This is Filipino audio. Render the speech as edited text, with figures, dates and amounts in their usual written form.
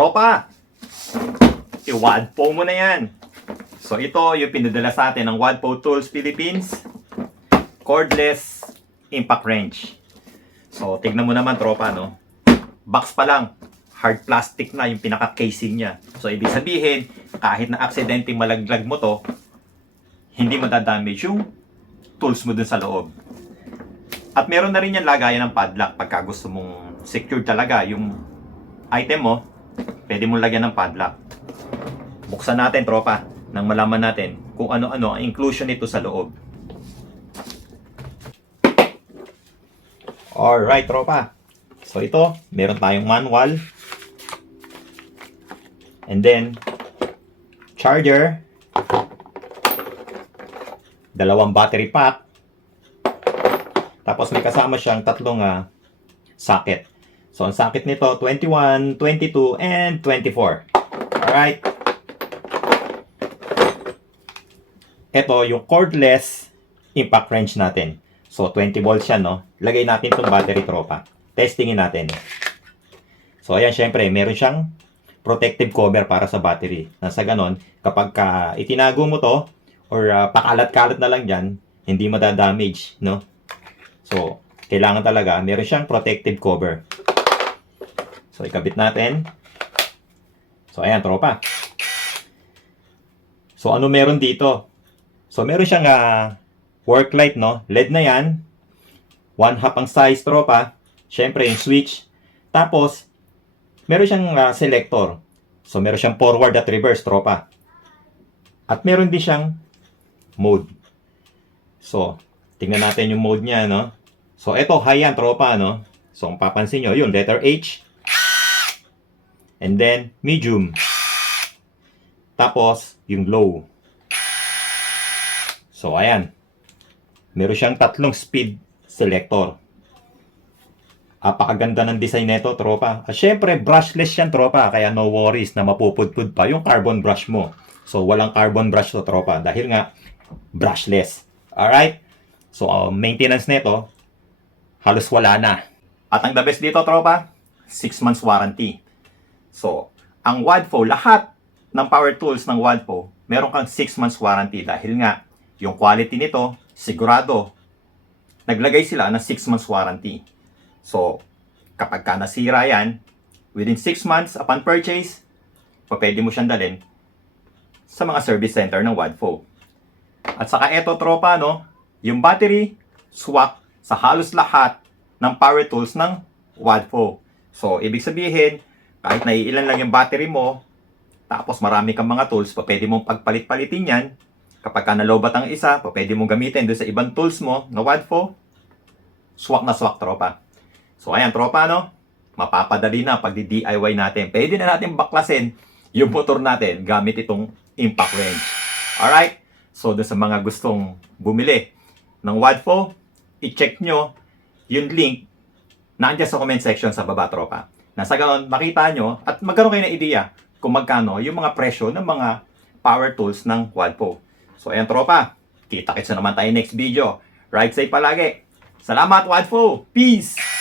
Tropa, i-Wadpo mo na yan. So ito yung pinadala sa atin ng Wadpo Tools Philippines cordless impact wrench. So tignan mo naman tropa, no? Box pa lang, hard plastic na yung pinaka-casing niya. So ibig sabihin, kahit na aksidente malaglag mo to, hindi madadamage yung tools mo dun sa loob. At meron na rin yan lagayan ng padlock pagka gusto mong secure talaga yung item mo, pwede mong lagyan ng padlock. Buksan natin tropa nang malaman natin kung ano-ano ang inclusion nito sa loob. Alright tropa, so ito meron tayong manual, and then charger, dalawang battery pack, tapos may kasama siyang tatlong socket. So ang socket nito 21, 22, and 24. Alright. Ito yung cordless impact wrench natin. So 20 volts yan, no? Lagay natin itong battery tropa. Testingin natin. So ayan, syempre meron siyang protective cover para sa battery. Nasa ganon, kapag itinago mo to or pakalat-kalat na lang dyan, hindi madadamage, no? So kailangan talaga meron siyang protective cover. So ikabit natin. So ayan tropa. So ano meron dito? So meron siyang work light, no? LED na yan. 1/2 ang size tropa. Syempre yung switch. Tapos meron siyang selector. So meron siyang forward at reverse tropa. At meron din siyang mode. So tingnan natin yung mode niya, no? So ito high yan tropa, no? So kung papansin nyo, yun letter H. And then medium. Tapos yung low. So ayan. Meron siyang tatlong speed selector. Apakaganda ng design nito, tropa. At syempre, brushless yan, tropa. Kaya no worries na mapupudpud pa yung carbon brush mo. So, walang carbon brush to, tropa. Dahil nga, brushless. Alright? So, maintenance nito, halos wala na. At ang the best dito, tropa, 6 months warranty. So, ang Wadpo, lahat ng power tools ng Wadpo, meron kang 6 months warranty. Dahil nga, yung quality nito, sigurado, naglagay sila ng 6 months warranty. So, kapag nasira yan, within 6 months upon purchase, pwede mo siyang dalhin sa mga service center ng Wadpo. At saka eto tropa, no, yung battery, swak sa halos lahat ng power tools ng Wadpo. So, ibig sabihin, kahit naiilan lang yung battery mo, tapos marami kang mga tools, pwede mong pagpalit-palitin yan. Kapag nalobat ang isa, pwede mong gamitin doon sa ibang tools mo na Wadpo. Swak na swak, tropa. So, ayan, tropa, no? Mapapadali na pag DIY natin. Pwede na natin baklasin yung motor natin gamit itong impact wrench. Alright? So, doon sa mga gustong bumili ng Wadpo, i-check nyo yung link na andyan sa comment section sa baba, tropa. Nasa ganon, makita nyo at magkaroon kayo ng ideya kung magkano yung mga presyo ng mga power tools ng Wadpo. So, ayan tropa, kita-kits na naman tayo next video. Ride safe palagi. Salamat Wadpo! Peace!